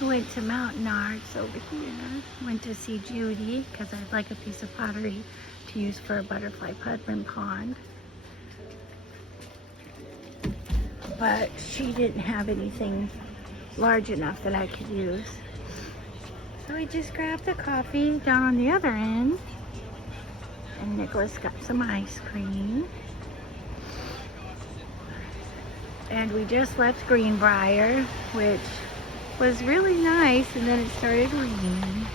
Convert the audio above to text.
We went to Mountain Arts over here. Went to see Judy because I'd like a piece of pottery to use for a butterfly pudman pond. But she didn't have anything large enough that I could use. So we just grabbed the coffee down on the other end. And Nicholas got some ice cream. And we just left Greenbrier, which was really nice, and then it started raining.